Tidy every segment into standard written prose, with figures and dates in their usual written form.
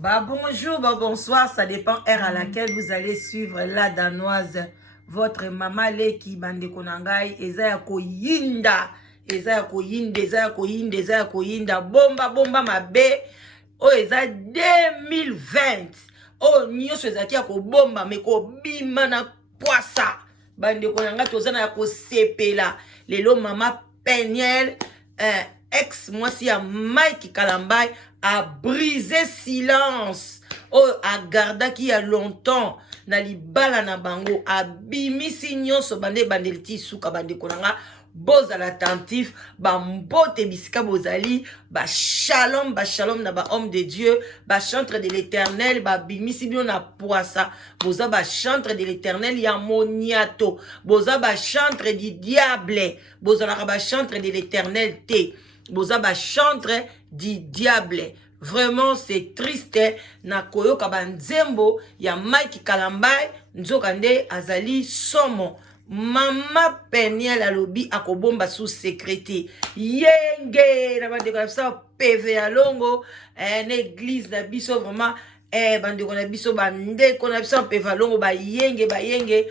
Bah bonjour, bah bonsoir, ça dépend heure à laquelle vous allez suivre la danoise. Votre maman Leki Bande Konangai, Eza ya koyinda, Eza ya koyinda, Eza ya koyinda, Eza ya koyinda, bomba bomba mabe, oh Eza 2020, oh nyonso ezaki ya kobomba, me kobima na poisa. Bande Konanga tozana ya kosepela, lelo mama Peniel, ex mwasi ya Mike Kalambai a brisé silence, oh a gardaki ya longtemps na libala na bango, a bimisi nyonso bande bandeliti suka bande konanga. Bozala attentif, ba mbote bisika bozali, ba shalom na ba homme de Dieu, ba chantre de l'Éternel, ba bimisi bio na poisa, boza ba chantre de l'Éternel ya moniato, boza ba chantre du diable, bozala ba chantre de l'Éternel te, boza ba chantre du diable. Vraiment c'est triste na koyoka banzembo ya Mike Kalambai nzoka nde azali somo. Mama Peniel alobi akobomba sous secrété yenge na bandeko na biso PV ya longo na église na biso vraiment bandeko na biso bandeko na biso PV ya longo bayenge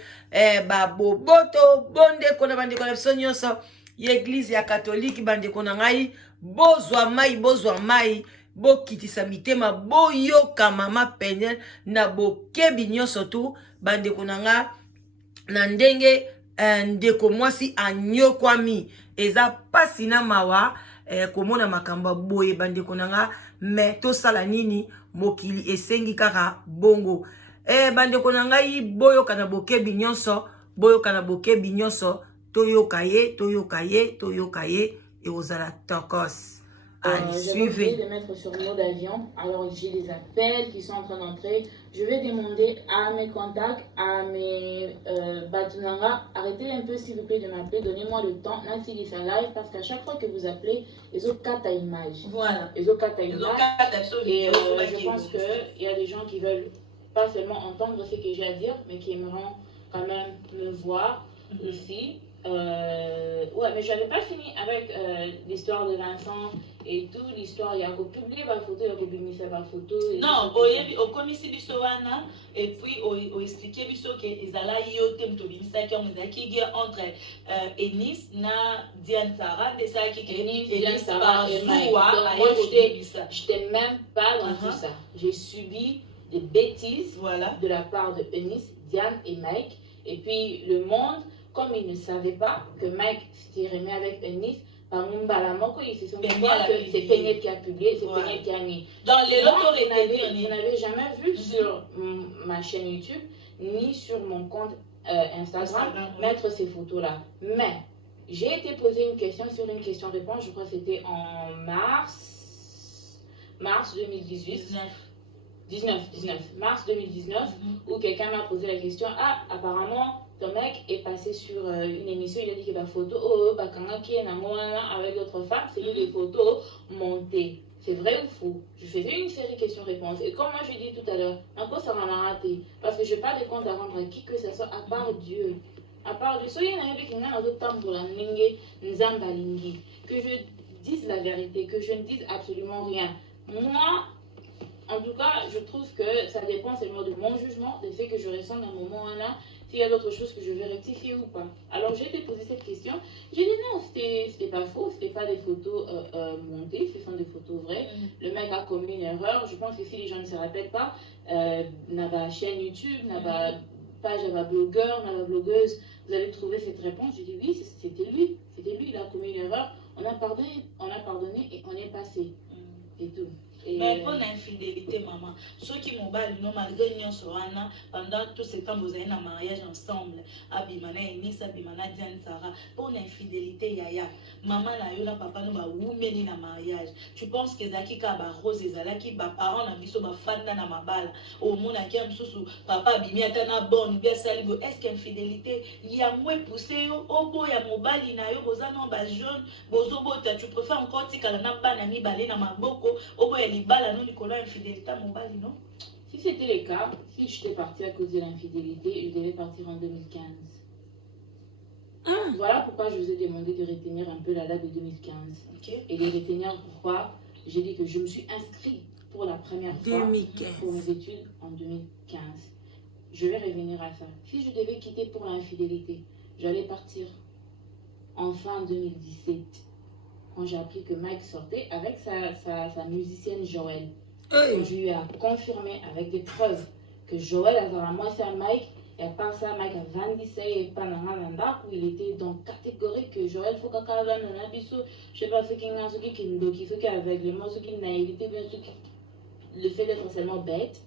ba boboto bondeko na bandeko na biso nyonso église ya catholique bandeko na ngai bozwa mai bokitisa mitema boyoka mama Peniel na bokebi nyonso tu bandeko na nga na ndenge ndeko mwasi anyokwami eza pasi na mawa komona makamba boye bandeko na nga me tosala nini mokili esengi kaka bongo bandeko na ngai boyoka na bokebi nyonso toyoka ye ekozala tokos. J'ai oublié de mettre sur mode avion, alors j'ai des appels qui sont en train d'entrer. Je vais demander à mes contacts, à mes Batunanga, arrêtez un peu s'il vous plaît de m'appeler, donnez-moi le temps, Nancy sa live, parce qu'à chaque fois que vous appelez, ils ont 4 images. Voilà. Ils ont 4 images. Et je pense qu'il y a des gens qui veulent pas seulement entendre ce que j'ai à dire, mais qui aimeront quand même me voir aussi. Ouais, mais j'avais pas fini avec l'histoire de Vincent et tout, l'histoire, il y a publié ma photo, il y a publié ma photo. Non, au commissaire Bissowana, et puis au expliqué Bisso que Ezala Yotem Tobimisa qui ont été entre Enis, na Diane Sarah, de ça qui est Enis, Sarah et Mike. Moi, j'étais même pas dans tout ça. J'ai subi des bêtises de la part de Enis, Diane et Mike. Et puis le monde, comme ils ne savaient pas que Mike s'était remis avec Eunice, ils se sont dit que c'est Peniel qui a publié, c'est Peniel qui a mis. Dans les lotos, je n'avais jamais vu sur ma chaîne YouTube, ni sur mon compte Instagram, mettre ces photos-là. Mais j'ai été posé une question sur une question-réponse, je crois que c'était en mars 2018. 19 mars 2019, où quelqu'un m'a posé la question, apparemment, ton mec est passé sur une émission, il a dit que la photo, avec d'autres femmes, c'est des photos montées. C'est vrai ou faux? Je faisais une série questions-réponses. Et comme moi je dis tout à l'heure, encore ça m'a raté. Parce que je n'ai pas de compte à rendre à qui que ce soit, à part Dieu. À part Dieu. Que je dise la vérité, que je ne dise absolument rien. Moi, en tout cas, je trouve que ça dépend seulement de mon jugement, de ce que je ressens dans le moment-là, s'il y a d'autres choses que je vais rectifier ou pas. Alors j'ai été posé cette question, j'ai dit non, c'était pas faux, c'était pas des photos montées, ce sont des photos vraies. Le mec a commis une erreur, je pense que si les gens ne se rappellent pas, n'a pas chaîne YouTube, n'a pas page, n'a pas blogueur, n'a pas blogueuse, vous allez trouver cette réponse. J'ai dit oui, c'était lui, il a commis une erreur, on a pardonné et on est passé. Et tout. Mais pour l'infidélité, maman, ceux qui m'ont battu, malgré pendant tout ce temps, vous avez un mariage ensemble. Abimana Enis, Abimana Diane Sarah. Pour l'infidélité, Yaya, maman, la papa, nous va oumeni na mariage. Tu penses que Zaki Kaba Rose et Zalaki, ba parents, na biso, ba fanda na mabala. Au monde, qui aime sous papa, bimi, atana bonne, bien saligo. Est-ce qu'infidélité, il y a moins poussé, au beau, il y a mobali, na yo, bozano, ba jeune, bozobo, tu préfères encore tika la napa, na mi balé, na maboko, au beau, infidélité mobile, non? Si c'était le cas, si j'étais partie à cause de l'infidélité, je devais partir en 2015. Voilà pourquoi je vous ai demandé de retenir un peu la date de 2015. Et de retenir pourquoi j'ai dit que je me suis inscrite pour la première fois 2015. pour mes études en 2015. Je vais revenir à ça. Si je devais quitter pour l'infidélité, j'allais partir en fin 2017, quand j'ai appris que Mike sortait avec sa musicienne Joël. Quand j'ai eu à confirmer avec des preuves que Joël avait moi c'est Mike, et à part ça, Mike a vendu ça et pas dans où il était dans catégorie que Joël faut qu'il y ait un abisso, je sais pas ce qu'il y a, ce qui est ce qui est aveuglement, ce qui est naïveté, bien sûr, le fait d'être seulement bête.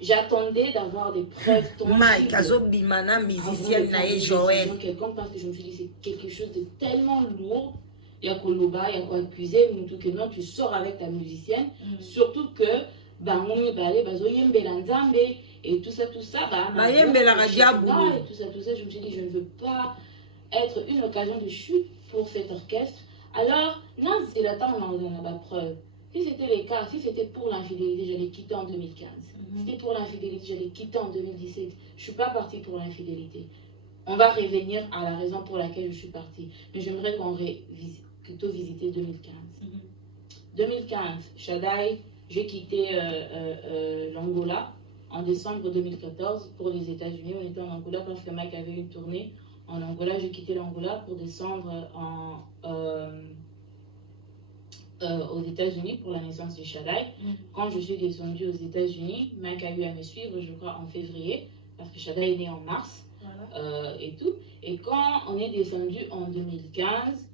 J'attendais d'avoir des preuves tangibles. Mike, Azobimana, musicienne, Naé, Joël. Quelqu'un parce que je me suis dit c'est quelque chose de tellement lourd. Il y a quoi loba, il y a quoi accuser, tout que non, tu sors avec ta musicienne. Surtout que, et tout ça, et tout ça, je me suis dit, je ne veux pas être une occasion de chute pour cet orchestre. Alors, non, c'est la temps, on en a la preuve. Si c'était le cas, si c'était pour l'infidélité, j'allais quitter en 2015. Si c'était pour l'infidélité, j'allais quitter en 2017. Je ne suis pas partie pour l'infidélité. On va revenir à la raison pour laquelle je suis partie. Mais j'aimerais qu'on plutôt visiter 2015. 2015, Shaddai, j'ai quitté l'Angola en décembre 2014 pour les États-Unis. On était en Angola parce que Mike avait une tournée en Angola. J'ai quitté l'Angola pour descendre aux États-Unis pour la naissance de Shaddai. Quand je suis descendue aux États-Unis, Mike a eu à me suivre, je crois, en février, parce que Shaddai est né en mars. Et tout. Et quand on est descendu en 2015,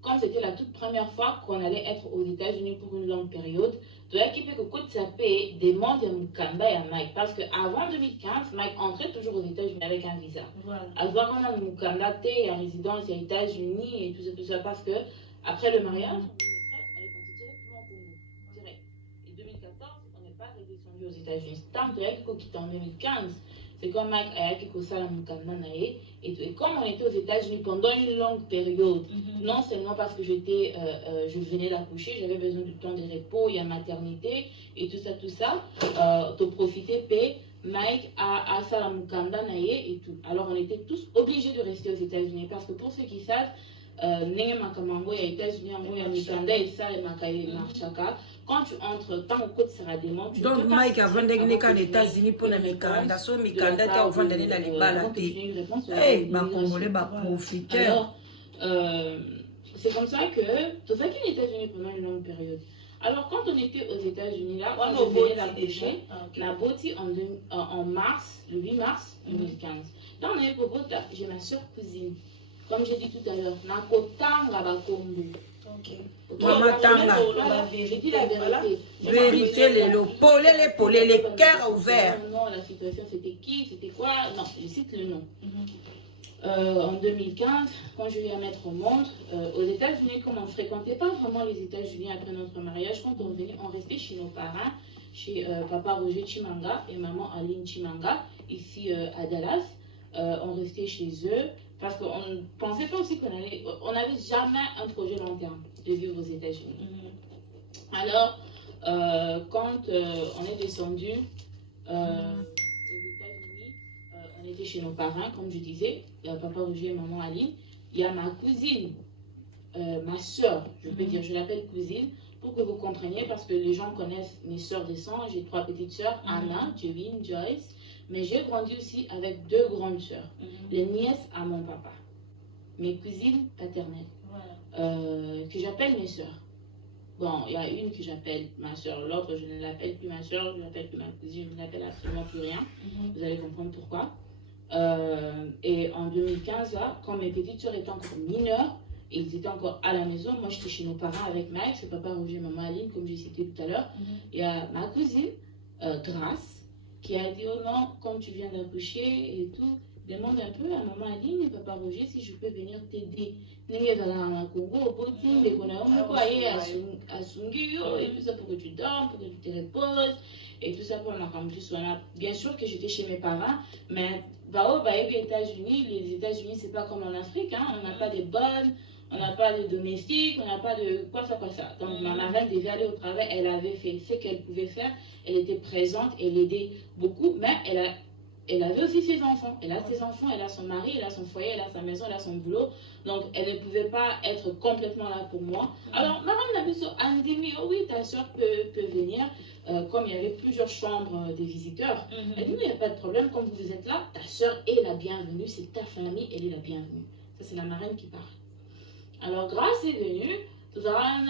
comme c'était la toute première fois qu'on allait être aux États-Unis pour une longue période, tu as équipé que quand ça paye demande de Mukamba et à Mike. Parce qu'avant 2015, Mike entrait toujours aux États-Unis avec un visa. À voir qu'on a Mukamba, il y a résidence, il y a États-Unis et tout ça. Parce que après le mariage, en 2013, on est parti directement au Congo. Direct. Et 2014, on n'est pas redescendu aux États-Unis. Tant que tu as quitté en 2015. C'est comme Mike Ayaki Kosala Mukanda Nae. Et comme on était aux États-Unis pendant une longue période, non seulement parce que je venais d'accoucher, j'avais besoin du temps de repos, il y a maternité et tout ça, de profiter, Mike a Sala Mukanda Nae et tout. Alors on était tous obligés de rester aux États-Unis parce que pour ceux qui savent, Nenge Makamango, il y a États-Unis, il y a Mukanda et ça, et Makaye Marchaka. Quand tu entres, tant au côté sera démon. Donc, Mike a vendu aux États-Unis pour la Mikanda. So, Mikanda, tu as vendu dans les balles. Eh, bah, Congolais, bah, profiteur. Alors, c'est comme ça que tu as fait aux États-Unis pendant une longue période. Alors, quand on était aux États-Unis, là, on venait d'accoucher, la Boti en mars, le 8 mars 2015. Dans on est pour j'ai ma soeur cousine. Comme j'ai dit tout à l'heure, Nakotanga Bakombo. Maman Tanga. J'ai dit la vérité. Vérité, les cœurs ouverts. Non, la situation c'était qui, c'était quoi? Non, je cite le nom. En 2015, quand je eu à mettre au monde, aux États-Unis, comme on ne fréquentait pas vraiment les États-Unis après notre mariage, quand on venait, on restait chez nos parents, chez papa Roger Chimanga et maman Aline Chimanga, ici à Dallas. On restait chez eux. Parce qu'on ne pensait pas aussi on n'avait jamais un projet long terme de vivre aux États-Unis. Alors, quand on est descendu aux États-Unis, on était chez nos parents, comme je disais, papa Roger et maman Aline. Il y a ma cousine, ma soeur, je peux dire, je l'appelle cousine, pour que vous compreniez, parce que les gens connaissent mes soeurs de sang. J'ai 3 petites soeurs, Anna, Jevin, Joyce. Mais j'ai grandi aussi avec 2 grandes sœurs, les nièces à mon papa, mes cousines paternelles, que j'appelle mes sœurs. Bon, il y a une que j'appelle ma sœur, l'autre je ne l'appelle plus ma sœur, je ne l'appelle plus ma cousine, je ne l'appelle absolument plus rien. Vous allez comprendre pourquoi. Et en 2015, là, quand mes petites sœurs étaient encore mineures, et ils étaient encore à la maison, moi j'étais chez nos parents avec Mike, chez papa Roger, maman Aline, comme j'ai cité tout à l'heure. Il y a ma cousine, Grace, qui a dit, oh non, comme tu viens d'accoucher et tout, demande un peu à maman Aline et papa Roger si je peux venir t'aider. Et tout ça pour que tu dormes, pour que tu te reposes, et tout ça pour ma campus. Bien sûr que j'étais chez mes parents, mais les États-Unis, c'est pas comme en Afrique, hein, on n'a pas de bonnes, on n'a pas de domestique, on n'a pas de quoi ça. Donc ma marraine devait aller au travail, elle avait fait ce qu'elle pouvait faire, elle était présente, elle aidait beaucoup, mais elle avait aussi ses enfants. Elle a ses enfants, elle a son mari, elle a son foyer, elle a sa maison, elle a son boulot. Donc elle ne pouvait pas être complètement là pour moi. Alors maman m'a dit, Andimi, oh oui, ta soeur peut venir. comme il y avait plusieurs chambres des visiteurs, elle dit non, il n'y a pas de problème, comme vous êtes là, ta soeur est la bienvenue, c'est ta famille, elle est la bienvenue. Ça, c'est la marraine qui parle. Alors, Grâce est venue, tout ça,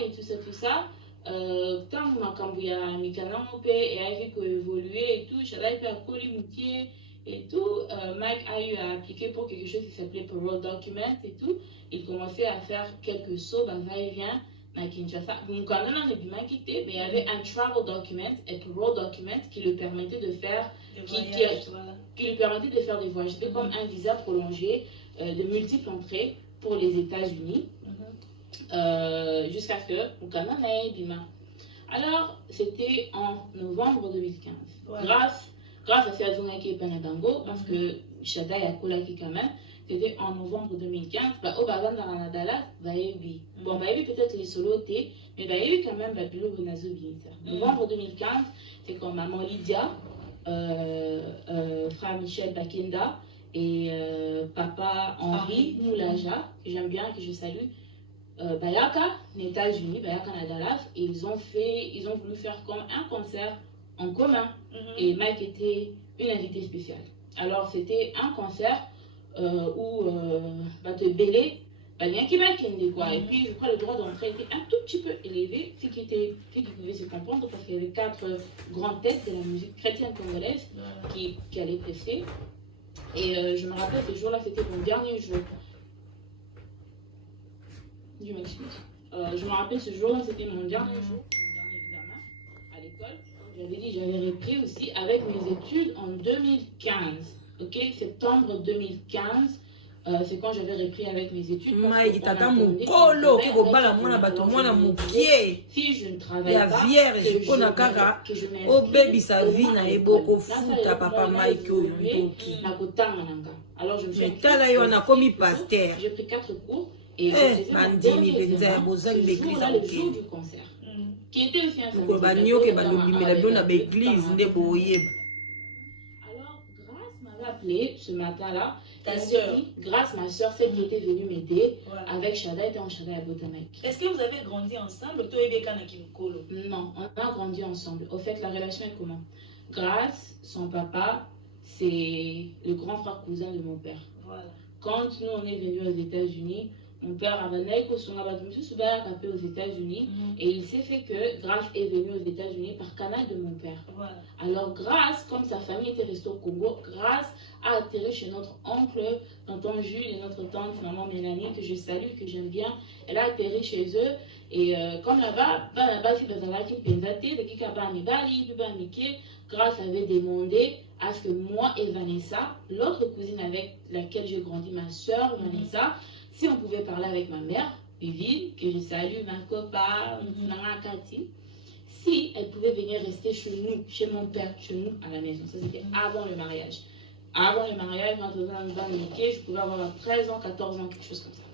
et tout ça. Tant que Makambouya, Mikana Mopé, et a vu qu'évoluer et tout, Shadai fait un colimoutier et tout. Mike a eu à appliquer pour quelque chose qui s'appelait Parole Document et tout. Il commençait à faire quelques sauts, va-et-vient, à Kinshasa. Mukana n'est pas quitté, mais il y avait un Travel Document et Parole Document qui lui permettait de faire, qui lui permettait de faire des voyages. C'était comme un visa prolongé de multiples entrées pour les États-Unis. Jusqu'à ce que Mukana n'aille Bima. Alors, c'était en novembre 2015. Grâce à Fiazuna qui est Panadango, parce que Shada et Akola qui quand même, c'était en novembre 2015. Bah, au Bagan Daranadala, Vaebi. Bon, Vaebi peut-être les solos, mais Vaebi quand même, Babilo Bonazo Binta. Novembre 2015, c'est quand maman Lydia, frère Michel Bakenda et papa Henri Moulaja, que j'aime bien, que je salue. Bayaka, aux États-Unis, Bayaka à Dallas, et ils ont voulu faire comme un concert en commun. Et Mike était une invitée spéciale. Alors c'était un concert où te Bélé, quoi. Et puis je crois le droit d'entrée était un tout petit peu élevé, ce qui pouvait se comprendre parce qu'il y avait 4 grandes têtes de la musique chrétienne congolaise qui allaient prêcher. Et je me rappelle ce jour-là, c'était mon dernier jour. Je m'excuse. Je me rappelle ce jour-là, c'était mon dernier jour, mon dernier examen à l'école. J'avais dit, j'avais repris aussi avec mes études en 2015. Ok, septembre 2015, c'est quand j'avais repris avec mes études. Si je ne travaille pas, que je alors je me suis j'ai pris 4 cours. Et je faisais mon dernier examen, le jour du concert. Qui était aussi un samedi. Alors, Grâce m'avait appelé ce matin-là. Ta soeur. Grâce, ma soeur, celle qui était venue m'aider avec Shada, était en Shada à Botamek. Est-ce que vous avez grandi ensemble? Non, on a grandi ensemble. Au fait, la relation est comment? Grâce, son papa, c'est le grand frère cousin de mon père. Voilà. Quand nous, on est venus aux États-Unis, mon père avait aux États-Unis et il s'est fait que Grâce est venu aux États-Unis par canal de mon père. Voilà. Alors Grâce, comme sa famille était restée au Congo, Grâce a atterri chez notre oncle, tonton Jules et notre tante, maman Mélanie, que je salue, que j'aime bien. Elle a atterri chez eux et comme là-bas, Grâce avait demandé à ce que moi et Vanessa, l'autre cousine avec laquelle j'ai grandi, ma soeur Vanessa, si on pouvait parler avec ma mère, Vivi, que je salue, ma copain, Nana Kati, si elle pouvait venir rester chez nous, chez mon père, chez nous, à la maison. Ça, c'était avant le mariage. Avant le mariage, quand je pouvais avoir 13 ans, 14 ans, quelque chose comme ça.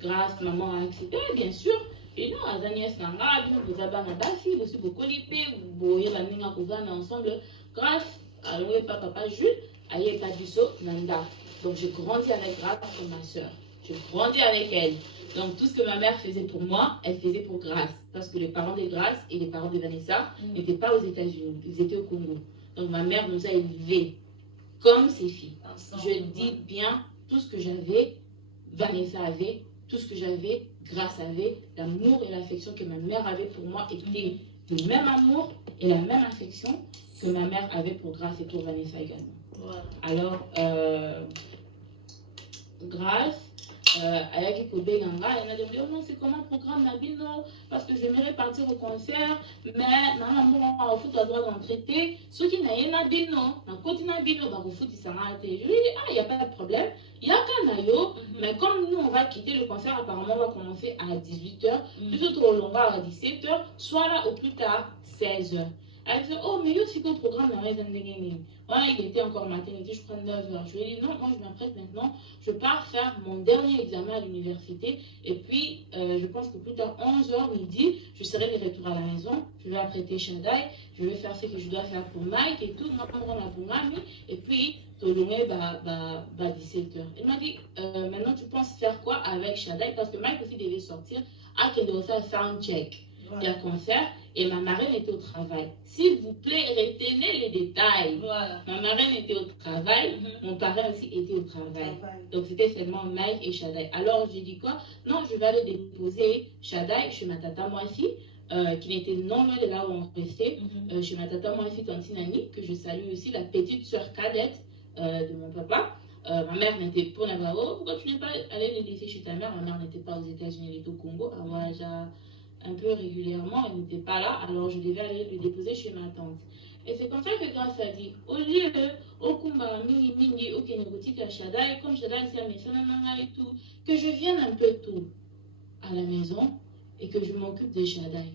Grâce, maman a accepté, bien sûr. Et non, à Agnès Nanga, vous avez un basi, vous avez beaucoup lipé, vous avez ensemble. Grâce à papa Jules, à Yepabiso, Nanda. Donc, j'ai grandi avec Grâce comme ma soeur. J'ai grandi avec elle. Donc, tout ce que ma mère faisait pour moi, elle faisait pour Grâce. Parce que les parents de Grâce et les parents de Vanessa n'étaient pas aux États-Unis. Ils étaient au Congo. Donc, ma mère nous a élevés comme ses filles. Je dis bien tout ce que j'avais, Vanessa avait, tout ce que j'avais, Grâce avait, l'amour et l'affection que ma mère avait pour moi était le même amour et la même affection que ma mère avait pour Grâce et pour Vanessa également. Voilà. Alors, Grâce, Ayaki Kobe Ganga, elle m'a demandé, oh non, c'est comment le programme Nabino, parce que j'aimerais partir au concert, mais maman, on fout à droit d'en traiter. Ceux qui n'ont pas Nabino, na côté Nabino, bah, vous foutez ça. Je lui ai dit, ah, il n'y a pas de problème, il y a qu'un Nayo, mais comme nous, on va quitter le concert, apparemment, on va commencer à 18h, plutôt trop long, à 17h, soit là au plus tard, 16h. Elle dit, oh, mais il y a aussi le programme dans les années. Il était encore matin, il était, je crois, 9h. Je lui ai dit, non, moi, je m'apprête maintenant. Je pars faire mon dernier examen à l'université. Et puis, je pense que plus tard, 11h, midi, je serai de retour à la maison. Je vais apprêter Shadai. Je vais faire ce que je dois faire pour Mike et tout. Et puis, Tolongé, 17h. Elle m'a dit, maintenant, tu penses faire quoi avec Shadai? Parce que Mike aussi devait sortir à Kendosa Soundcheck. Il y a concert. et ma marraine était au travail. S'il vous plaît, retenez les détails. Voilà. Ma marraine était au travail, mon parrain aussi était au travail. Donc c'était seulement Mike et Shaddai. Alors j'ai dit quoi? Non, je vais aller déposer Shaddai chez ma tata Moissi, qui n'était non loin de là où on restait, chez ma tata Moissi Tantinani, que je salue aussi, la petite soeur cadette de mon papa. Ma mère n'était pas là-bas. Oh, pourquoi tu n'es pas allé les laisser chez ta mère? Ma mère n'était pas aux États-Unis, elle était au Congo, à Ouaja, un peu régulièrement, elle n'était pas là, alors je devais aller le déposer chez ma tante. Et c'est comme ça que grâce a dit, au lieu au Kumba, Mingi, Mingi, au Kenegotique, à Shaddai, comme Shaddai, c'est à Messananga et tout, que je vienne un peu tôt à la maison et que je m'occupe de Shaddai.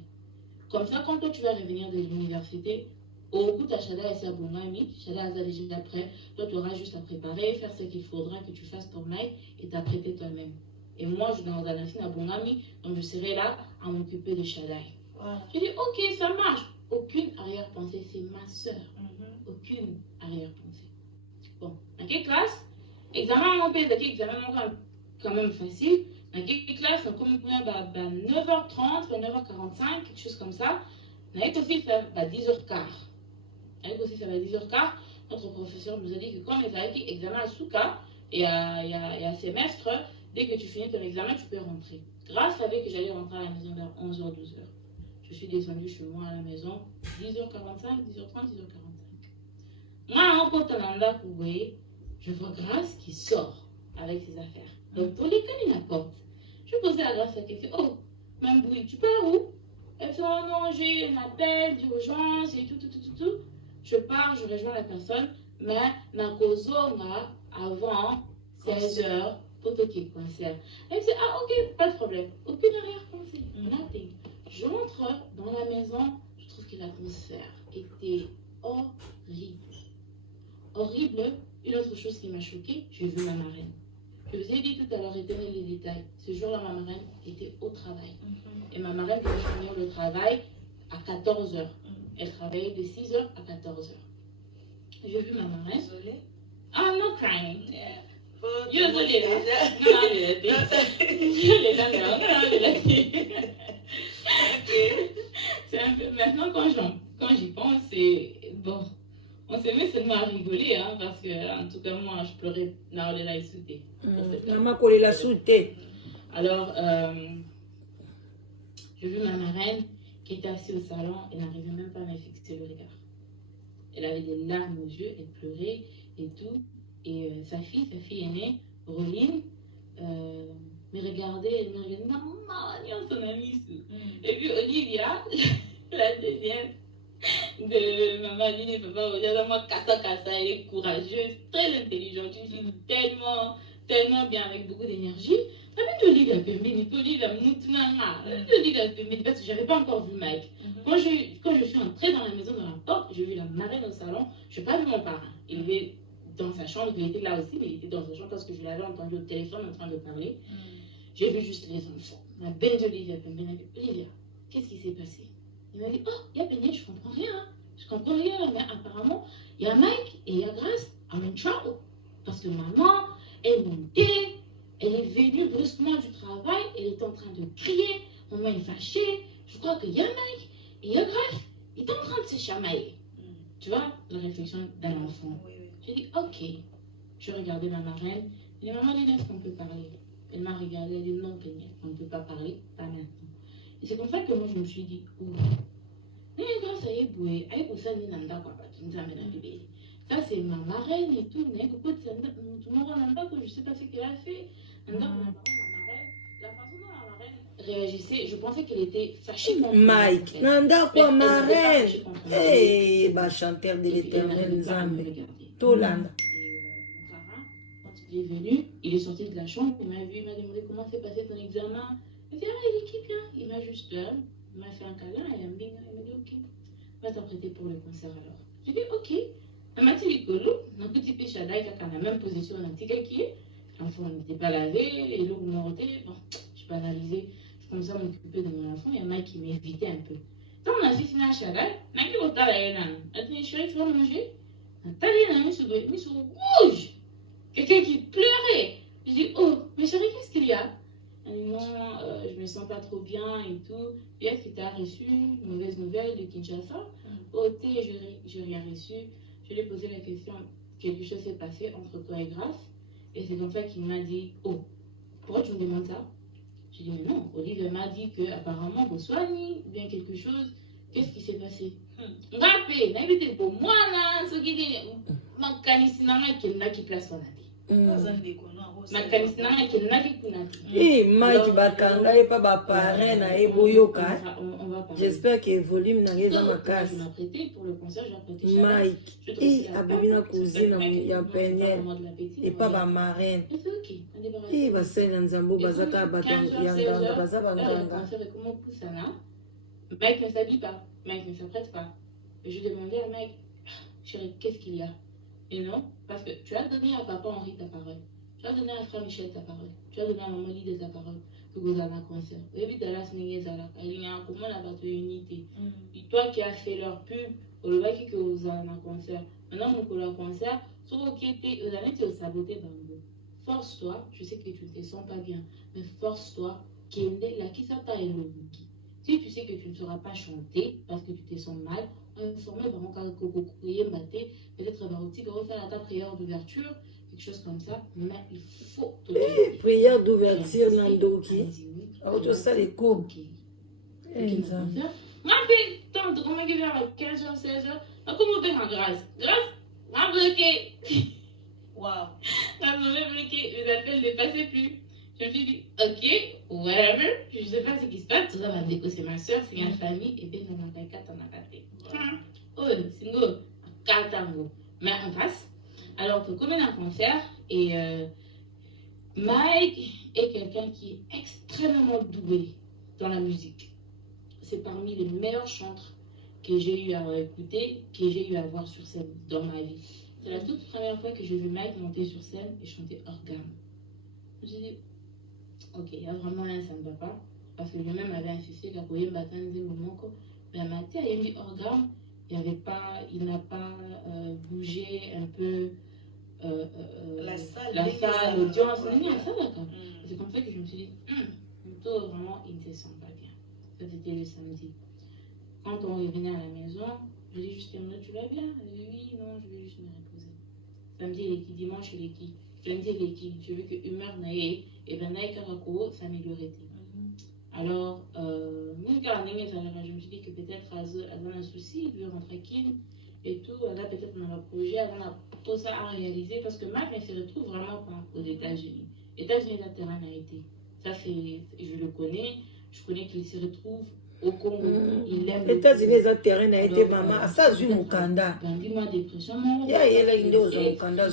Comme ça, quand toi tu vas revenir de l'université, au bout de Shaddai et sa Bongami, Shaddai a déjà prêt, toi tu auras juste à préparer, faire ce qu'il faudra que tu fasses pour Mike et t'apprêter toi-même. Et moi, je suis dans un ancien à Bongami, donc je serai là à m'occuper de Shaddai. Voilà. Je dis, ok, ça marche. Aucune arrière-pensée, c'est ma soeur. Aucune arrière-pensée. Bon, dans quelle classe? Examen en pays, examen quand même facile. Dans quelle classe? On commence à 9h30, 9h45, quelque chose comme ça. On a aussi fait 10h15. On a aussi fait 10h15. Notre professeur nous a dit que quand on a fait examen à Souka et à semestre, dès que tu finis ton examen, tu peux rentrer. Grâce à lui que j'allais rentrer à la maison vers 11h, 12h. Je suis descendue chez moi à la maison, 10h45, 10h30, 10h45. Moi, en Kotananda, vous voyez, je vois Grâce qui sort avec ses affaires. Donc, pour les cannes, la porte. Je posais la Grâce à quelqu'un. Oh, Mamboui, tu pars où? Elle fait, oh non, j'ai eu un appel d'urgence et tout. Je pars, je rejoins la personne, mais Nakozonga avant 16h. Pour tout qui est concert. Elle me dit, ah ok, pas de problème. Aucune arrière-pensée. Nothing. Je rentre dans la maison, je trouve que l'atmosphère était horrible. Horrible. Une autre chose qui m'a choquée, j'ai vu ma marraine. Je vous ai dit tout à l'heure, retenez les détails. Ce jour-là, ma marraine était au travail. Et ma marraine devait finir le travail à 14h. Elle travaillait de 6h à 14h. J'ai vu ma marraine. Désolée. I'm not crying. Yeah. Yo soy la c'est un peu maintenant quand j'y pense, c'est bon. On s'est mis seulement à rigoler, hein, parce que en tout cas moi je pleurais dans les laïcs sautés. Maman collé la soute. Alors j'ai vu ma marraine qui était assise au salon et n'arrivait même pas à me fixer le regard. Elle avait des larmes aux yeux, elle pleurait et tout. Et sa fille aînée, Roline, me regardait, elle me regardait, maman, son amie. Et puis Olivia, la deuxième de maman Aline et papa Olivia, moi, Kassa, elle est courageuse, très intelligente, une fille tellement bien, avec beaucoup d'énergie. Avec Olivia Pembeni, Olivia Moutunanga, Olivia Pembeni, parce que je n'avais pas encore vu Mike. Quand je suis entrée dans la maison, dans la porte, j'ai vu la marraine au salon, je n'ai pas vu mon parrain. Il était dans sa chambre, il était là aussi, mais il était dans sa chambre parce que je l'avais entendu au téléphone en train de parler. J'ai vu juste les enfants. Ma belle d'Olivia Pembeni, Olivia, qu'est-ce qui s'est passé? Il m'a dit, oh, il y a Pembeni, je comprends rien. Je comprends rien, mais apparemment, il y a Mike et il y a Grace, I'm in trouble. Parce que maman est montée, elle est venue brusquement du travail, elle est en train de crier, maman est fâchée. Je crois qu'il y a Mike et il y a Grace, ils sont en train de se chamailler. Tu vois, la réflexion d'un enfant. J'ai dit, ok. Je regardais ma marraine. Elle dit, maman, est-ce qu'on peut parler? Elle m'a regardé, elle dit, non, Péniel, on ne peut pas parler, pas maintenant. Et c'est comme ça que moi, je me suis dit, ouh. Ça, c'est ma marraine et tout. Je ne sais pas ce qu'elle a fait. La façon dont ma marraine réagissait, je pensais qu'elle était fâchée contre Mike, Nanda quoi marraine? Eh, bah chanteur de l'éternel Nzambe. Tolanda. Mon parrain, quand il est venu, il est sorti de la chambre, il m'a vu, il m'a demandé comment s'est passé ton examen. Il m'a dit, ah, il est bien. Il m'a juste, il m'a fait un câlin, il m'a dit, ok, va t'apprêter pour le concert alors. J'ai dit, ok. Elle m'a dit, rigolo, on a petit peu Shaddai, qui a la même position, on a petit qui est. L'enfant n'était pas lavé, les loups montaient. Bon, je peux analyser. Je commençais à m'occuper de mon enfant. Il y a Mike qui m'évitait un peu. Quand on a fini à Shaddai, on a dit, oh, t'as dit, chérie, tu vas manger? Nathalie, elle a mis sur rouge. Quelqu'un qui pleurait. Je dis, oh, mais chérie, qu'est-ce qu'il y a? Elle non, je me sens pas trop bien et tout. Puis est-ce que tu as reçu une mauvaise nouvelle de Kinshasa? Oh, j'ai rien reçu. Je lui ai posé la question, quelque chose s'est passé entre toi et Grace. Et c'est comme ça qu'il m'a dit, oh, pourquoi tu me demandes ça? J'ai dit, mais non, Olivier m'a dit qu'apparemment, vous soignez bien quelque chose. Qu'est-ce qui s'est passé? Rappelez, n'avez pour moi, là, ce qui dit, ma canissinanga qui est là qui place son avis. Ma canissinanga qui est là qui Et Mike Bakanga et pas parrain na eboyoka. J'espère que volume na ngeza makasi. Je m'ai prêté pour le concert, j'ai prêté Mike et abibina cousine ya Peniel et pas ba marraine. Et ba sena nzambo bazaka batanga ya nganga bazaba nganga. Mike ne s'habille pas, Mike ne s'apprête pas. Et je demandais à Mike, chérie, qu'est-ce qu'il y a? Et non, parce que tu as donné à papa Henri ta parole. Tu as donné à frère Michel ta parole. Tu as donné à maman Lydie ta parole. Que vous avez un concert. Et puis, dans la semaine, il y a un comment la bateau unité. Et toi qui as fait leur pub, au lieu que vous avez un concert. Maintenant, mon collègue concert, sur le qui était, vous allez te saboter Bango. Force-toi, je sais que tu ne te sens pas bien, mais force-toi, Kende, la qui s'attend à l'Obuki. Si tu sais que tu ne sauras pas chanter parce que tu te sens mal, informer vraiment quand peut-être faire ta prière d'ouverture, quelque chose comme ça, mais il faut prière d'ouverture Nandoki. Autre ça les coups. Moi, tant de comment il à 15h, 16h, comment faire en grâce? Grâce, on bloqué. Waouh. On a bloqué, les appels ne passaient plus. Je me suis dit, ok, whatever, je ne sais pas ce qui se passe. Tout ça va dire que c'est ma soeur, c'est ma famille, et bien on a 4 ans à côté. Oh, c'est un 4 ans. Mais on passe. Alors, que comme un concert, et Mike est quelqu'un qui est extrêmement doué dans la musique. C'est parmi les meilleurs chanteurs que j'ai eu à écouter, que j'ai eu à voir sur scène dans ma vie. C'est la toute première fois que j'ai vu Mike monter sur scène et chanter organe. J'ai dit, ok, il y a vraiment un, ça ne va pas. Parce que lui-même avait insisté qu'il y avait un moment. Mais Mathieu, il a mis organe, il n'a pas bougé un peu la salle, l'audience. C'est comme ça que je me suis dit, plutôt vraiment, il ne se sent pas bien. Ça, c'était le samedi. Quand on revenait à la maison, je dis juste, tu vas bien? Elle dit, oui, non, je vais juste me reposer. Samedi, il est qui? Dimanche, il est qui? Lundi, il est qui? Je veux que humeur naïe et ben naïe karako s'améliorer. Alors, je me suis dit que peut-être elle a un souci, il veut rentrer tranquille et tout. Elle a peut-être un projet, elle a tout ça à réaliser parce que Marc se retrouve vraiment aux États-Unis. États-Unis, la terrain a été. Ça, je le connais. Je connais qu'il se retrouve au Congo. Il aime. États-Unis, la terrain a été maman. Ça, je m'en kanda. Dis-moi dépression. Il y a une dose de kanda.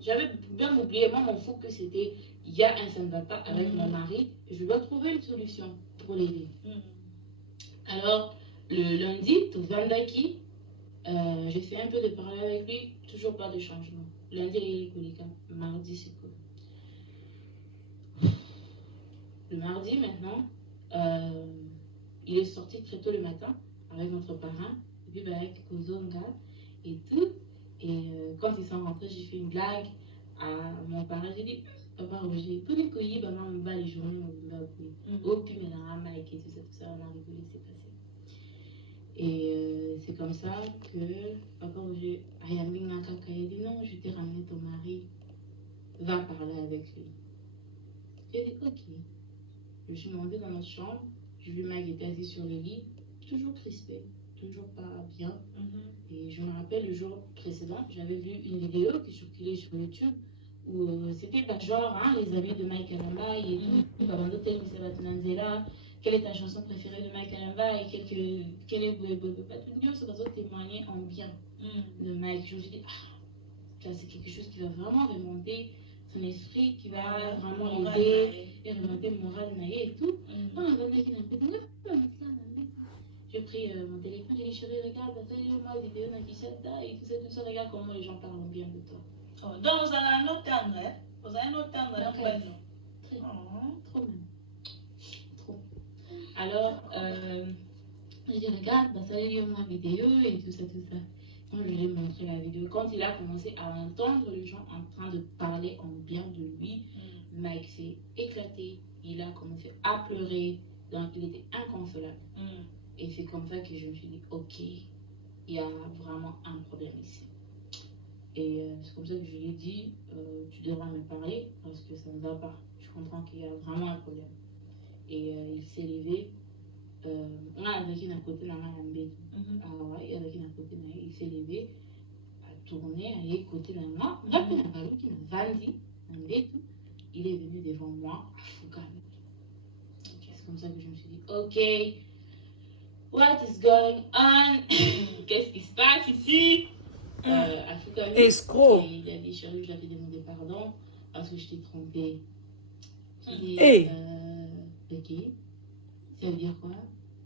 J'avais bien oublié, moi, mon focus c'était il y a un Sambata avec mon mari, et je dois trouver une solution pour l'aider. Alors, le lundi, tout Vandaki, j'ai fait un peu de parler avec lui, toujours pas de changement. Lundi, il est colique, mardi, c'est quoi? Le mardi, maintenant, il est sorti très tôt le matin avec notre parrain, et puis avec Kozonga et tout. Et quand ils sont rentrés, j'ai fait une blague à mon parrain. J'ai dit, papa Roger, pour les colis, maman me bat les journées, on va couiller. Oh, puis mais dans la Mike et tout ça, on a rigolé, c'est passé. Et c'est comme ça que papa Roger, Ayaming Nakaka, il dit, non, je t'ai ramené ton mari, va parler avec lui. J'ai dit, ok. Je suis montée dans notre chambre, j'ai vu Mike était assis sur le lit, toujours crispé. Toujours pas bien. Et je me rappelle le jour précédent, j'avais vu une vidéo qui circulait sur YouTube où c'était pas genre les amis de Mike Alamba et tout. Quelle est ta chanson préférée de Mike Alamba et quel est pas tout le monde se va témoigner en bien de Mike. Je me suis dit, ça c'est quelque chose qui va vraiment remonter son esprit, qui va vraiment aider et remonter le moral et tout. J'ai pris mon téléphone, j'ai dit chérie, regarde, ça y est, ma vidéo dans Kishada et tout ça, regarde comment les gens parlent bien de toi. Oh, donc vous allez un autre tendre, hein? Vous allez un autre tendre, trop même. Trop. Alors, j'ai dit regarde, ça y est, ma vidéo et tout ça. Quand je lui ai montré la vidéo, quand il a commencé à entendre les gens en train de parler en bien de lui, Mike s'est éclaté, il a commencé à pleurer, donc il était inconsolable. Et c'est comme ça que je me suis dit, ok, il y a vraiment un problème ici. Et c'est comme ça que je lui ai dit, tu devras me parler parce que ça ne va pas. Je comprends qu'il y a vraiment un problème. Et il s'est levé. On a avec une à côté de la main ah ouais, avec une à côté il s'est levé, a tourné, à côté de moi. Il est venu devant moi à Foucault. C'est comme ça que je me suis dit, ok, what is going on? Qu'est-ce qui se passe ici? À Foucault. Escroc. Il a dit, chérie, je l'avais demandé pardon parce que je t'ai trompé. J'ai dit, ok, ça veut dire quoi?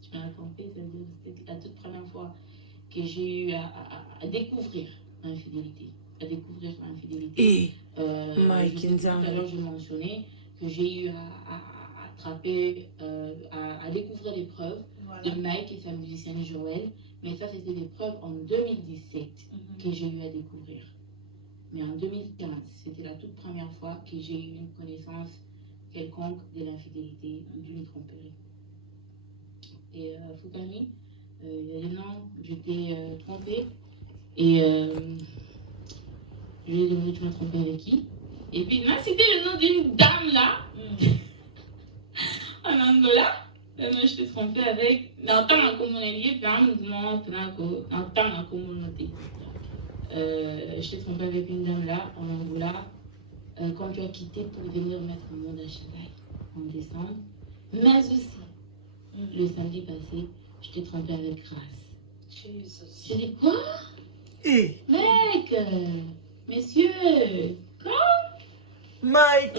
Tu m'as trompé, ça veut dire que c'était la toute première fois que j'ai eu à découvrir l'infidélité. Mike, tout à l'heure, je mentionnais que j'ai eu à attraper, à découvrir les preuves de Mike et sa musicienne Joël. Mais ça, c'était des preuves en 2017 que j'ai eu à découvrir. Mais en 2015, c'était la toute première fois que j'ai eu une connaissance quelconque de l'infidélité ou d'une tromperie. Et Fukami, il a dit non, je t'ai trompé. Et je lui ai demandé, tu m'as trompé avec qui? Et puis il m'a cité le nom d'une dame là, en Angola. Moi, je t'ai trompé avec. Dans la communauté, je t'ai trompé avec une dame là, en Angola, quand tu as quitté pour venir mettre au monde à Chadaï en décembre. Mais aussi, le samedi passé, je t'ai trompé avec Grâce. J'ai dit quoi? Mec, messieurs, quoi? Mike,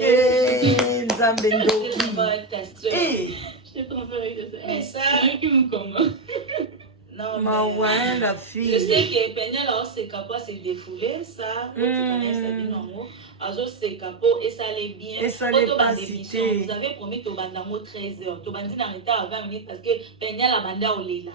Nzambendo. Je t'ai trompé avec ça. Mais ça. C'est qui me combat. Non, mais la fille. Je sais que Penel a c'est capable de se défouler, ça. Tu connais Sabine en haut. Alors, c'est capable et ça allait bien. Et ça allait pas citer. Vous avez promis au bandamo 13h. Tu bandit en retard à 20 minutes parce que Penel a bandé au Léla.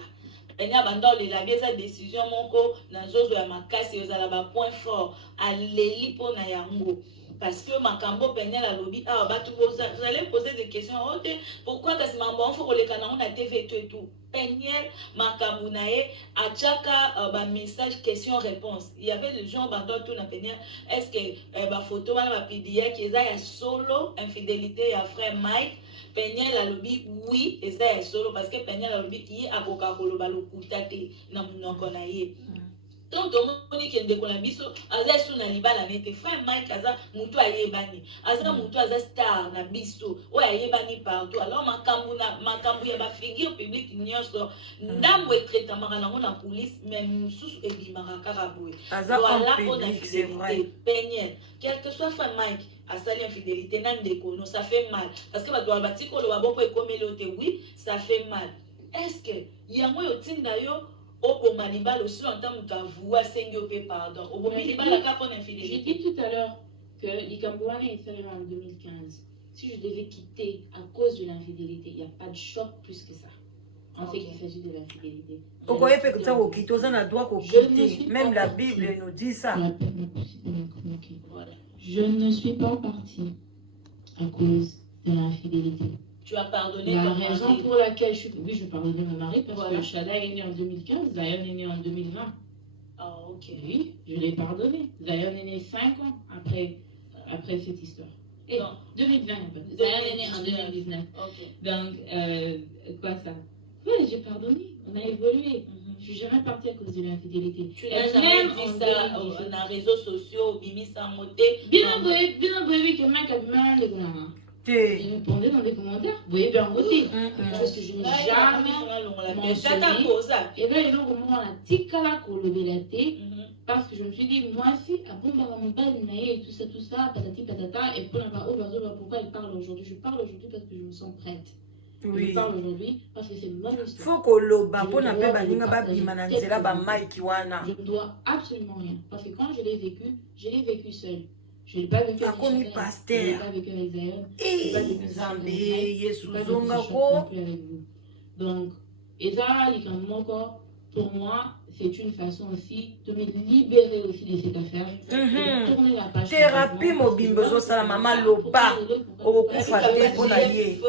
Penel a bandé au Léla. Bien sa décision, mon co, dans Zozo et Makasi, vous avez un point fort. À l'Eli pour Nayango. Parce que Makambo Penel a lobby, vous allez poser des questions. Ok, pourquoi parce que maman faut que les canons a TV et tout. Penel Makambo nae a chaka message question réponse. Il y avait le gens bandant tout na Penel. Est-ce que ba photo ma PDA qui est solo infidélité à frère Mike. Penel a lobby oui et ça est solo parce que Penel a lobby qui a boka koloba lokutate na munoko na ye. Donc, Dominique et Ndekolabiso, Aza Suna Libala nete, frère Mike Aza, Moutou Ayebani, Aza Moutou Aza star na biso, ou Ayebani partout. Alors, Makambu yaba figure publique nyoso, Ndambo et traitement na police, même sous et Bimarakaraboui. Voilà pour l'infidélité. Peignel, quel que soit frère Mike, à sali infidélité, nan décono, ça fait mal. Parce que Badoua Batiko, le Waboko et Komelote, oui, ça fait mal. Est-ce que, Yango Yotinda yo, Obo Malibal aussi longtemps Moutavou, Sengyope, pardon. Obo Malibal a capon infidélité. J'ai dit tout à l'heure que l'Ikambouane est fait en 2015. Si je devais quitter à cause de l'infidélité, il n'y a pas de choc plus que ça. On sait qu'il s'agit de l'infidélité. Même la Bible nous dit ça. Je ne suis pas partie à cause de l'infidélité. Tu as pardonné la ton raison mari. Pour laquelle je pardonne mon mari parce que Shada est né en 2015, Zion est né en 2020. Ah, ok. Oui, je l'ai pardonné. Zion est né 5 ans après cette histoire. Et non, 2020, Zion est né en 2019. Ok. Donc, quoi ça? Oui, j'ai pardonné, on a évolué. Je suis jamais partie à cause de l'infidélité. Tu n'as jamais dit ça dans les réseaux sociaux, Bimi Samoté. Bien envoyé que mec a demandé de je répondais dans des commentaires, vous voyez bien voter. Chose que je n'ai jamais mentionné. Et là, il y a un petit parce que je me suis dit, moi aussi, à bon, mon père, et tout ça, patati patata, et pourquoi il parle aujourd'hui? Je parle aujourd'hui parce que je me sens prête. Oui. Je parle aujourd'hui parce que c'est mon histoire. Faut que l'oba pour n'a pas je ne dois absolument rien. Parce que quand je l'ai vécu seule. Je n'ai pas vécu avec Chanel, je n'ai pas vécu avec Zion, je n'ai pas vécu avec vous. Donc, et ça, il y a un pour moi, c'est une façon aussi de me libérer aussi de cette affaire. De tourner la page. Thérapie mobimbo zosala mama loba okokufa te mpona ye.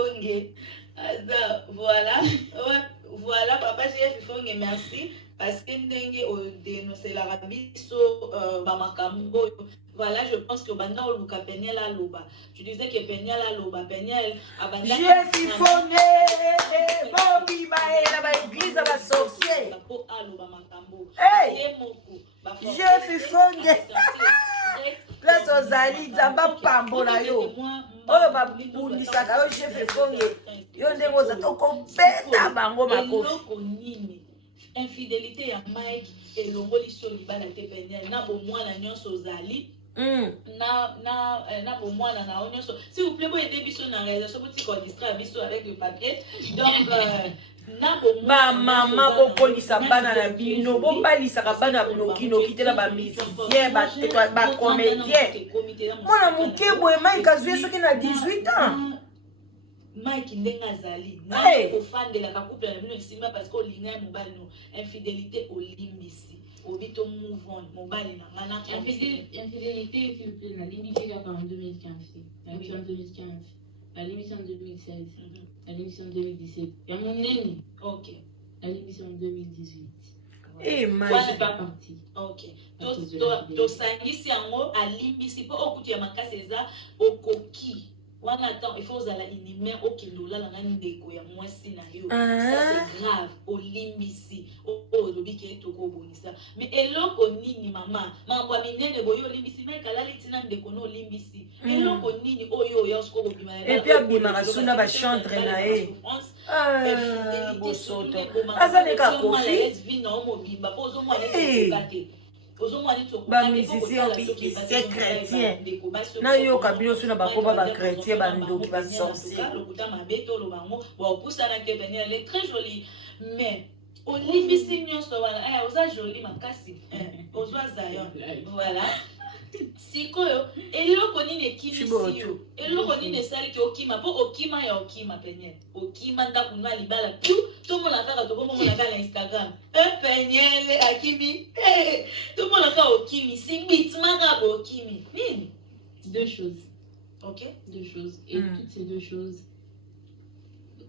Voilà. Ouais, voilà, papa GF Fonge, merci. Parce que ndenge o dénoncer la rabiso bamakambo. Voilà, je pense que banda o luka Peniel a loba. Tu disais que Peniel a loba, Peniel abanda. GF Fonge bobi baela ba église ba sorcier. Po a loba makambo. Hey! Yemoko. GF Fonge. Place ozali nzamba pambola yo. Oyo babundisaka yo GF Fonge. Yo ndenge ozata okobeta bango makofi. Infidélité ya Mike elongoli so libala te Peniel na bomwana nyonso ozali na bomwana na nyonso s'il vous plaît bo aider biso na réalisation petit qu'on distraire biso avec le papier donc na bomwana mama bokolisa bana na bino bobalisaka bana noki te na bamusicien bacomédien mwana moke boye Mike azwi soki na 18 ans. Mike ndenge azali na kofandelaka couple na bino esimba parce que olinga mobali no infidélité olimbisi obito move on mobali na ngana infidélité s'il vous plaît na limité kaka en 2015 la mission en 2015 la limite en 2016 la limite en 2017 ya monene ok la limite en 2018 je suis pas partie. Ok. Tosangisi yango alimbisi po okutu ya makasi eza okoki. Wana attend, il faut uzala inimer okindola la ngani ndeko ya mwasi na yo. Ça c'est grave. Olimbisi. Olobiki etoko bonisa. Mais eloko nini mama? Mambo minene boyo olimbisi mais kalali tina ndeko no olimbisi. Eloko nini oyo ya usko bobima. Et puis abima suna ba chantre na e. Bosoto. Azaleka kofi. Bamusicien c'est chrétien na yoka bino suna bakoba bachrétien bandoki basorcier elle est très jolie mais olimbisi nyonso wana oza jolie makasi ozwa Zion voilà sikoyo eloko nini ekimisi yo eloko nini esali ki okima po okima ya okima Peniel okima ndako na libala piu tomona kaka tokomona kaka na Instagram Peniel akimi tomona kaka okimi simbitma kaka okimi nini deux choses ok deux choses et toutes ces deux choses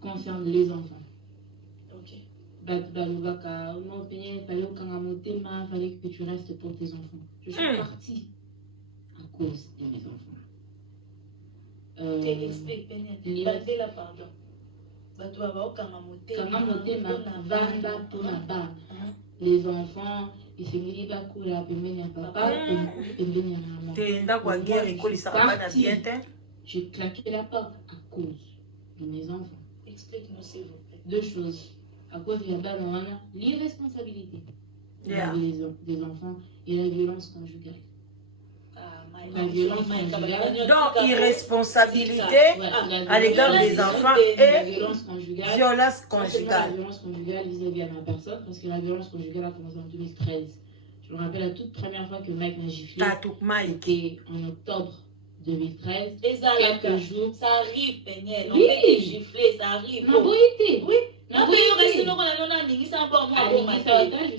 concernent les enfants ok balobaka non Peniel fallait okanga motema fallait que tu restes pour tes enfants je suis partie à cause de mes enfants. Explique, Peniel. Pardon. Les enfants, ils se disent pas que la pembe papa, j'ai claqué la porte à cause de mes enfants. Explique-nous s'il vous plaît. Deux choses. À cause de l'irresponsabilité des enfants et la violence conjugale. La violence conjugale. Donc, irresponsabilité à l'égard des enfants et violence conjugale. La violence conjugale vis-à-vis de ma personne, parce que la violence conjugale a commencé en 2013. Je me rappelle la toute première fois que Mike m'a giflé. C'était en octobre 2013. Quelques jours. Ça arrive, Peniel. On peut te gifler, ça arrive. Oui. Je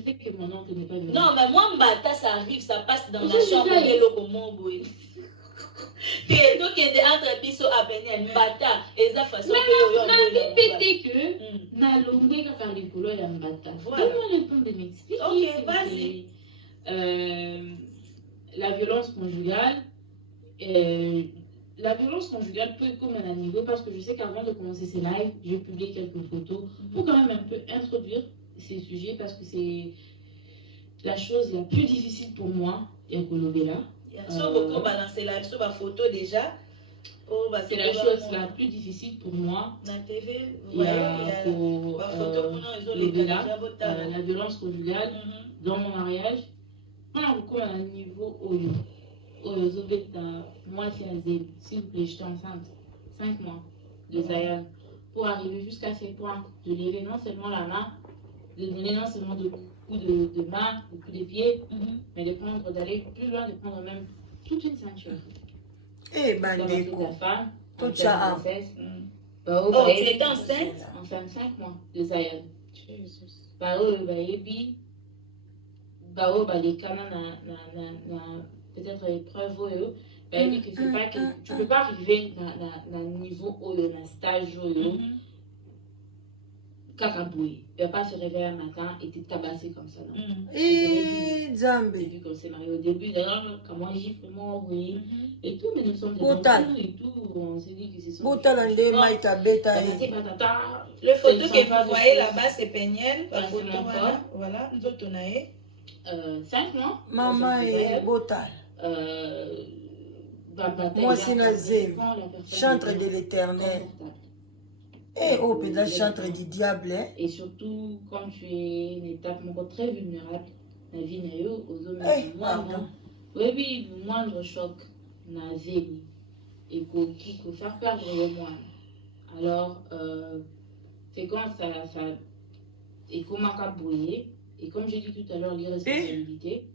sais que mon oncle n'est pas venu. Non, mais moi, Mbata, ça arrive, ça passe dans la chambre de l'Okomombo. Donc, il y a entre Bisso à Peniel, Mbata, et ça façon que na longwe kaka likolo ya Mbata. Donne-moi le temps de m'expliquer. Ok, vas-y. La violence conjugale. La violence conjugale peut être comme un niveau parce que je sais qu'avant de commencer ces lives, j'ai publié quelques photos pour quand même un peu introduire ces sujets parce que c'est la chose la plus difficile pour moi et Kolobela. C'est la chose la plus difficile pour moi. La violence conjugale dans mon mariage. Comme à un niveau Oyo. Moi, s'il vous plaît, j'étais enceinte 5 mois de Zion pour arriver jusqu'à ces points de lever non seulement la main, de donner non seulement de coups de main, de coups de pied, mais d'aller plus loin, de prendre même toute une ceinture. Eh ben, ta femme, toute ça. Oh, tu étais enceinte? Enceinte 5 mois de Zion. Jésus. baoyo bayebi baoyo balekana na peut-être épreuve oyo bayebi que c'est pas que tu peux pas arriver na niveau oyo na stage oyo kaka boye. Tu vas pas se réveiller un matin et te tabasser comme ça, non. Et Zambé. Depuis qu'on s'est marié au début, d'ailleurs, quand moi j'ai vraiment oui, et tout, mais nous sommes des Boutal. et tout, on s'est dit que c'est ça. Boutal and de Maïta Beta. Le photo que vous voyez là-bas, c'est Peniel. Ah, c'est mon corps. Voilà, nous autres, on a 5 mois. Maman et Boutal. Moi, c'est Nazem, chantre de l'éternel. Et au pédage chantre du diable. Hein? Et surtout, quand tu es une étape très vulnérable, la vie n'a eu aux hommes. Oui, le moindre choc n'a zéni. Et qui peut faire perdre le moine. Alors, c'est quand ça et comment bouiller. Et comme j'ai dit tout à l'heure, l'irresponsabilité.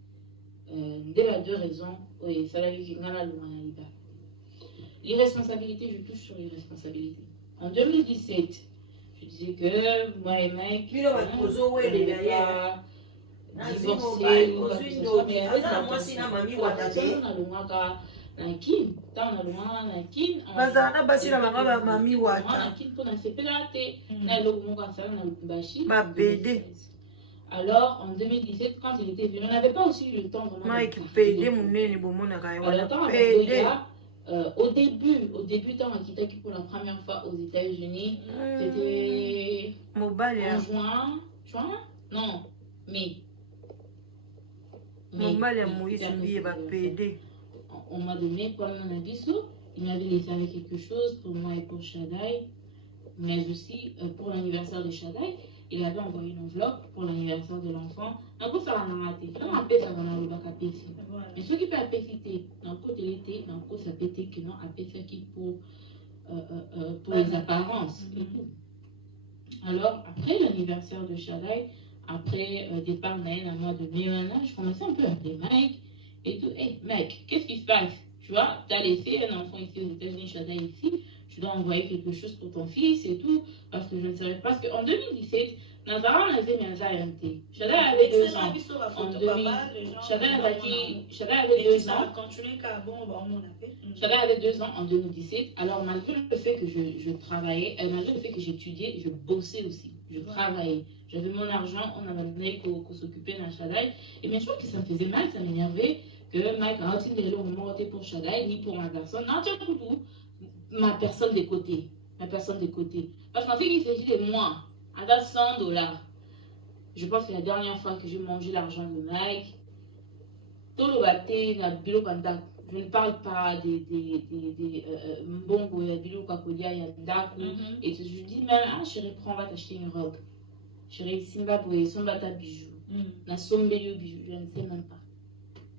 Dès la deux raisons, oui, ça l'a vu qu'il y a l'irresponsabilité, je touche sur l'irresponsabilité. En 2017, je disais que moi et Mike, on va divorcer ou quoi que ce soit, mais avec la alors, en 2017, quand il était venu, on n'avait pas aussi eu le temps vraiment au début, quand on a quitté pour la première fois aux États-Unis, c'était en juin, non, mai. On m'a donné comme un avis, il m'avait laissé avec quelque chose pour moi et pour Shadai, mais aussi pour l'anniversaire de Shadai. Il avait envoyé une enveloppe pour l'anniversaire de l'enfant. Donc, ça va rater. On a fait ça dans le bac à péter. Mais ceux qui peuvent péter, dans le côté l'été, dans le côté ça péter, que non, à péter qui pour les apparences. Alors, après l'anniversaire de Shadai, après départ Naël un mois de mai, je commençais un peu à appeler Mike et tout. Hey, mec, qu'est-ce qui se passe? Tu vois, tu as laissé un enfant ici aux États-Unis, Shadai ici. Tu dois envoyer quelque chose pour ton fils et tout, parce que je ne savais pas. Parce qu'en 2017, Nazara on avait mis un ZAMT. Shadai avait 2 ans. En 2000, Shadai avait 2 ans. Shadai avait 2 ans en 2017. Alors, malgré le fait que je travaillais, malgré le fait que j'étudiais, je bossais aussi. Je travaillais. J'avais mon argent, on avait donné qu'on s'occupait de Shadai. Et bien sûr que ça me faisait mal, ça m'énervait que Mike a retiré le moment pour Shadai, ni pour ma personne. Non, tu as tout. Ma personne de côté. Parce qu'en fait, il s'agit de moi. À 100 $. Je pense que la dernière fois que j'ai mangé l'argent de Mike, tout le baté na bilo kandak. Je ne parle pas des mbongo ya bilo kakolia ya ndaku. Et je dis même, ah chérie, prends, on va t'acheter une robe. Chérie, Simba Boye, Somba ta bijou. Na sombelio bijou, je ne sais même pas.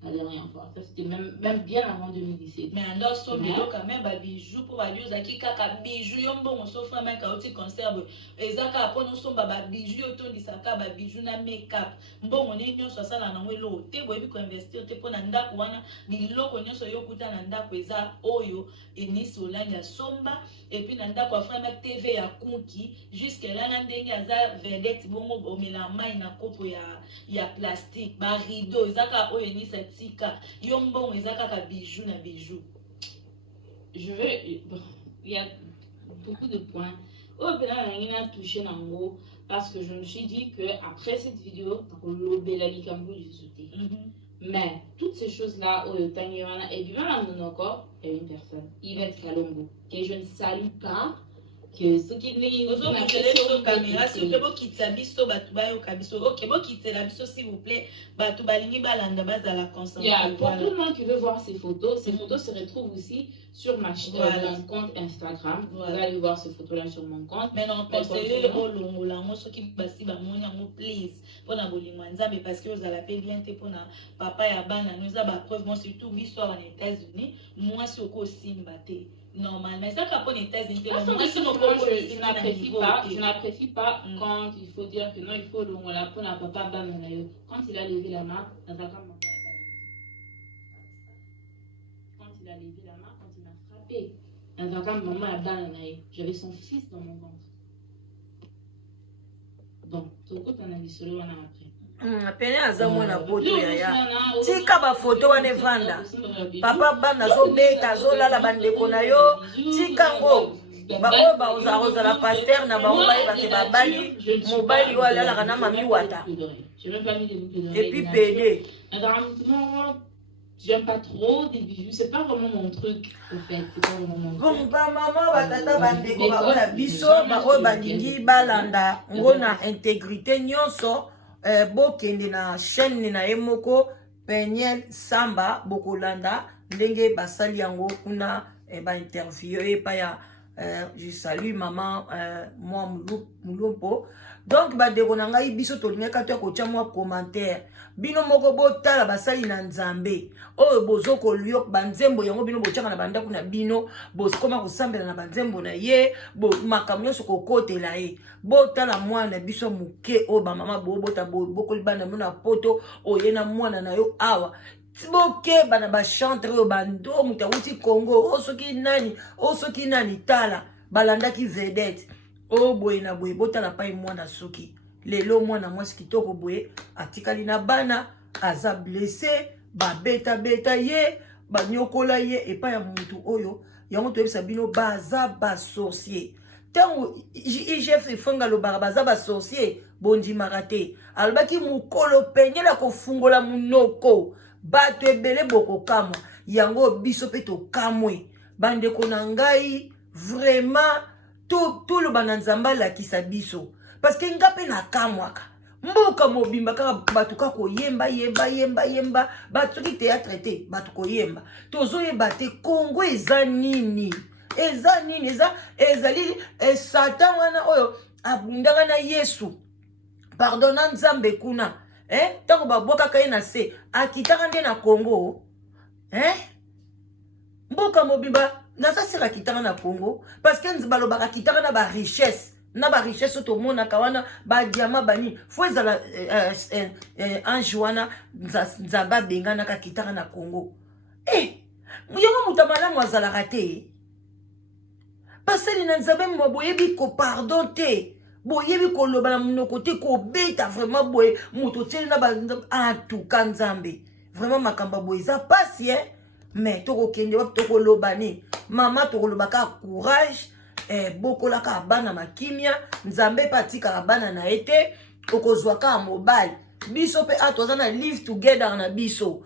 La dernière fois. Ça, c'était même bien avant 2017. Mais alors, ça, quand même, bijou pour les gens qui ont bijou, ils ont souffert un chaotique conserve. Et ça, après, nous sommes bijou, autour de ça, bijou, na make-up. Bon, on est sur ça, là, on est là. Tu es pour investir, tu es pour nanda, ou ana, bilo, on est sur yokuta, nanda, kweza, oyo, et ni sola, ya somba, et puis nanda, quoi, frère, TV, ya kunki, jusqu'à là, nanda, ya za, vedette, bon, on met la main, na kopo, ya plastique, ba rideau, zaka, oyo, ni cette tika yombo ezaka ka bijou na bijou. Je veux il y a beaucoup de points oh ben là il a touché dans gros parce que je me suis dit que après cette vidéo l'obela likambo du sauté mais toutes ces choses là au Tanyana et bien là mon encore il y a une personne Yvette Kalombo que je ne salue pas que ce qui n'est pas caméra s'il vous plaît bo kitsa biso batu bayo kabiso OK bo kitela biso s'il vous plaît batu balingi balanda bazala concentré. Pour tout le monde qui veut voir ces photos se retrouvent aussi sur mon compte Instagram. Vous allez voir ces photos là sur mon compte. Mais non, conseillez au longo la mo soki basi ba mona mo please pour na bolingo nzambe parce que vous allez payer bien te pour na papa ya bana nous a ba preuve moi surtout biso aux États-Unis moi si oko simba te. Normal, mais ça quand on est États-Unis, je n'apprécie pas quand il faut dire que non, il faut le pour la papa banana. Quand il a levé la main, quand il m'a frappé, maman a banana. J'avais son fils dans mon ventre. donc tout on a dit sur on a après pene aza mwana poto yaya tika bafoto wana evanda papa bana azobeta azolala bandeko na yo tika ngo baoyo baozala paster na bango bayebake babali mobali oyo alalaka na mami wata epuis pede. J'aime pas trop des bijoux, c'est pas vraiment mon truc au fait, c'est pas vraiment mon truc. Bon, maman, batata bandeko baola biso baoyo balingi balanda ngona intégrité nyonso bokende na chaîne na ye moko Peniel Samba bokolanda ndenge basali yango kuna ba interview epa ya je salue maman moi mulumpo. Donc bandeko na ngai biso tolingaka to kotia mwa commentaire bino moko botala basali na nzambe oyo bozoko liok banzembo yango bino bochaka na bandako na bino boskoma kosambela na banzembo na ye makambo nyonso kokotela ye botala mwana biso muke oyo bamama bobota bokoli bana mino na poto oye na mwana na yo awa bokeba na bachantre oyo bando mutu awuti Congo osoki nani tala balandaki vedette o boye na boye botala pai mwana soki lelo mwana mwasi kitoko boye atikali na bana aza blessé babeta ye banyokola ye epai ya mutu oyo yango toyebisa bino baza basorcier ntango igf ifonga lobaka baza basorcier bondimaka te alobaki mokolo penyela kofungola munoko bato ebele bokokamwa yango biso mpe tokamwe bandeko na ngai vraiment tout le bananzamba alakisa biso parce que nga pe nakamwaka mboka mobimba kaka bato kaka koyemba bato soki théâtre te bato koyemba tozoyeba te Congo eza nini ezali satan wana oyo abundaka na Yesu pardon na nzambe kuna ntango babwakaka ye na se akitaka nde na Congo mboka mobimba naza sera kitaka na Congo parce que balobaka kitaka na ba richesse to mona kawana ba diamant bani fo ezala ange wana nzamba bengana ka kitaka na Congo yango muta malamu azalaka te paseli na nzambe mo boyebi ko pardon te boyebi koloba na monoko te kobeta vraiment boye moto tieli na atuka nzambe vraiment makambo boye eza pasi mais tokokende wapi tokolobani mama tokolobaka courage bokolaka bana makimia nzambe pe atikaka bana na ye te okozwaka mobile biso pe atoza na live together na biso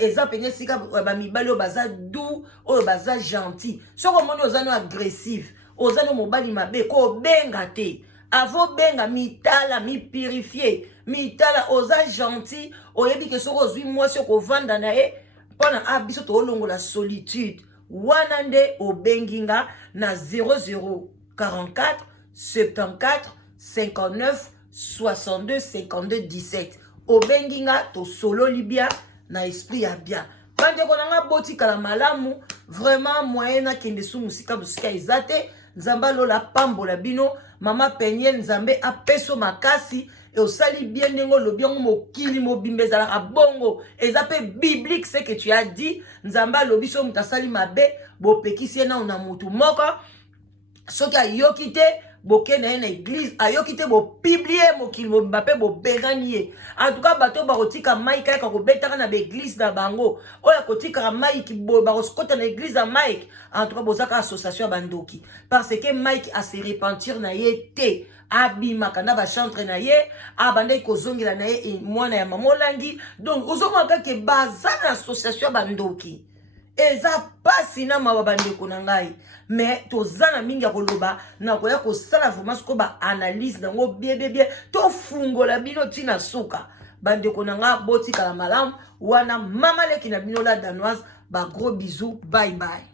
eza pene esika bamibali oyo baza doux oyo baza gentil soki omoni oza no agressive oza no mobali mabe kobenga te avo benga mitala mipurifie mitala oza gentil oyebi ke soki ozwi mwasi okovanda na ye mpona biso toolongola solitude wana nde obenginga na 0044 74 59 62 52 17 obenginga tosololi bien na esprit ya bien bandeko nanga botikala malamu vraiment moyen nakende su musika eza te nzambe alola pambola bino mama Peniel nzambe apeso makasi osali bien ndenge olobi yango mokili mobimba ezalaka bongo eza pe biblique ce que tu as dit nzambe alobi so moto asali mabe bopekisi ye nao na motu moko soki ayoki te bokende ye na église ayoki te bopiblie mokili mobimba mpe bobengani ye en tout cas bato bakotika mai kaka kobetaka na baeglise na bango oyo akotikaka mike bakokota na église ya mike en tout cas bozaka association ya bandoki parce que mike ase repentir na ye te abimaka na bachantre na ye abandaki kozongela na ye mwana ya mama olangi donc ozomona kaka baza na association ya bandoki eza pasi na mawa bandeko na ngai mais toza na mingi ya koloba na koya kosala vraiment siko baanalyse nango bien tofungola bino ntina suka bandeko na nga botikala malamu wana mama leki na bino la danoise gros bisous bye bye.